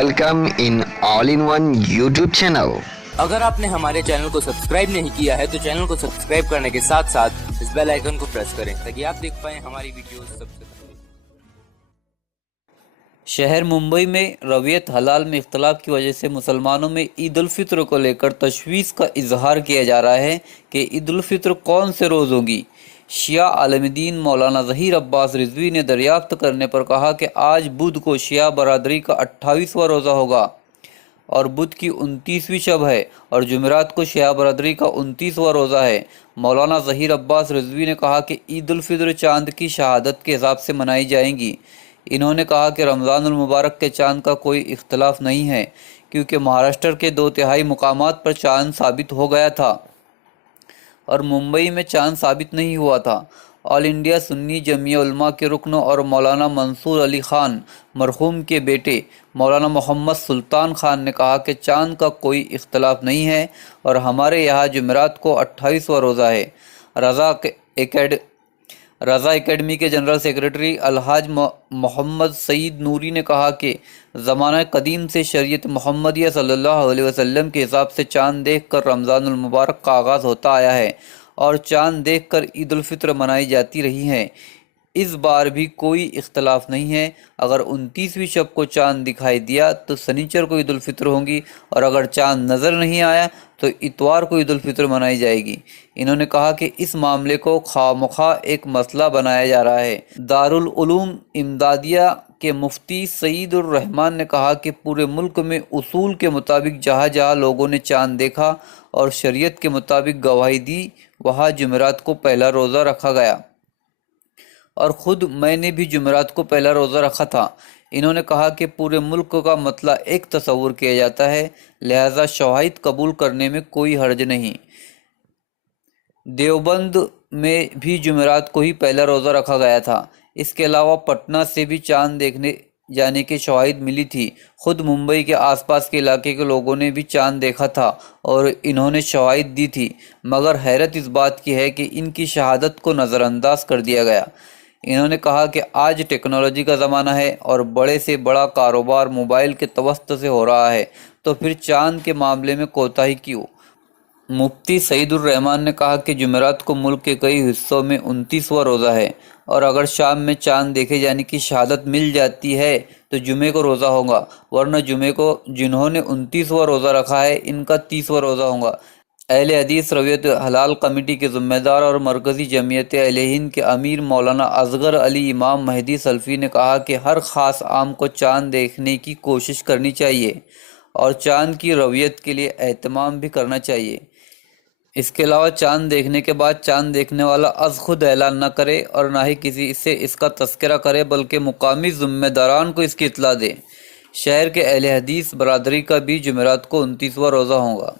Welcome in all-in-one YouTube channel. اگر آپ نے ہمارے چینل کو سبسکرائب نہیں کیا ہے تو چینل کو سبسکرائب کرنے کے ساتھ ساتھ اس بیل آئیکن کو پریس کریں تاکہ آپ دیکھ پائیں ہماری ویڈیوز سب سے پہلے۔ شہر ممبئی میں رویت حلال میں اختلاف کی وجہ سے مسلمانوں میں عید الفطر کو لے کر تشویش کا اظہار کیا جا رہا ہے کہ عید الفطر کون سے روز ہوگی۔ شیعہ عالم دین مولانا ظہیر عباس رضوی نے دریافت کرنے پر کہا کہ آج بدھ کو شیعہ برادری کا 28واں روزہ ہوگا اور بدھ کی 29ویں شب ہے اور جمعرات کو شیعہ برادری کا 29واں روزہ ہے۔ مولانا ظہیر عباس رضوی نے کہا کہ عید الفطر چاند کی شہادت کے حساب سے منائی جائیں گی۔ انہوں نے کہا کہ رمضان المبارک کے چاند کا کوئی اختلاف نہیں ہے کیونکہ مہاراشٹر کے 2/3 مقامات پر چاند ثابت ہو گیا تھا اور ممبئی میں چاند ثابت نہیں ہوا تھا۔ آل انڈیا سنی جمعیہ علماء کے رکن اور مولانا منصور علی خان مرحوم کے بیٹے مولانا محمد سلطان خان نے کہا کہ چاند کا کوئی اختلاف نہیں ہے اور ہمارے یہاں جمعرات کو 28واں روزہ ہے۔ رضا اکیڈمی کے جنرل سیکرٹری الحاج محمد سعید نوری نے کہا کہ زمانہ قدیم سے شریعت محمدیہ صلی اللہ علیہ وسلم کے حساب سے چاند دیکھ کر رمضان المبارک کا آغاز ہوتا آیا ہے اور چاند دیکھ کر عید الفطر منائی جاتی رہی ہے۔ اس بار بھی کوئی اختلاف نہیں ہے۔ اگر 29ویں شب کو چاند دکھائی دیا تو سنیچر کو عید الفطر ہوگی اور اگر چاند نظر نہیں آیا تو اتوار کو عید الفطر منائی جائے گی۔ انہوں نے کہا کہ اس معاملے کو خواہ ایک مسئلہ بنایا جا رہا ہے۔ دارالعلوم امدادیہ کے مفتی سعید الرحمان نے کہا کہ پورے ملک میں اصول کے مطابق جہاں جہاں لوگوں نے چاند دیکھا اور شریعت کے مطابق گواہی دی وہاں جمعرات کو پہلا روزہ رکھا گیا اور خود میں نے بھی جمعرات کو پہلا روزہ رکھا تھا۔ انہوں نے کہا کہ پورے ملک کا مسئلہ ایک تصور کیا جاتا ہے، لہذا شواہد قبول کرنے میں کوئی حرج نہیں۔ دیوبند میں بھی جمعرات کو ہی پہلا روزہ رکھا گیا تھا۔ اس کے علاوہ پٹنہ سے بھی چاند دیکھنے جانے کی شواہد ملی تھی۔ خود ممبئی کے آس پاس کے علاقے کے لوگوں نے بھی چاند دیکھا تھا اور انہوں نے شواہد دی تھی، مگر حیرت اس بات کی ہے کہ ان کی شہادت کو نظر انداز کر دیا گیا۔ انہوں نے کہا کہ آج ٹیکنالوجی کا زمانہ ہے اور بڑے سے بڑا کاروبار موبائل کے توسط سے ہو رہا ہے، تو پھر چاند کے معاملے میں کوتاہی کیوں؟ مفتی سعید الرحمان نے کہا کہ جمعرات کو ملک کے کئی حصوں میں 29واں روزہ ہے اور اگر شام میں چاند دیکھے جانے کی شہادت مل جاتی ہے تو جمعے کو روزہ ہوگا، ورنہ جمعے کو جنہوں نے 29واں روزہ رکھا ہے ان کا 30واں روزہ ہوگا۔ اہل حدیث رویت حلال کمیٹی کے ذمہ دار اور مرکزی جمعیت اہل ہند کے امیر مولانا اصغر علی امام مہدی سلفی نے کہا کہ ہر خاص عام کو چاند دیکھنے کی کوشش کرنی چاہیے اور چاند کی رویت کے لیے اہتمام بھی کرنا چاہیے۔ اس کے علاوہ چاند دیکھنے کے بعد چاند دیکھنے والا از خود اعلان نہ کرے اور نہ ہی کسی سے اس کا تذکرہ کرے بلکہ مقامی ذمہ داران کو اس کی اطلاع دے۔ شہر کے اہل حدیث برادری کا بھی جمعرات کو 29واں روزہ ہوگا۔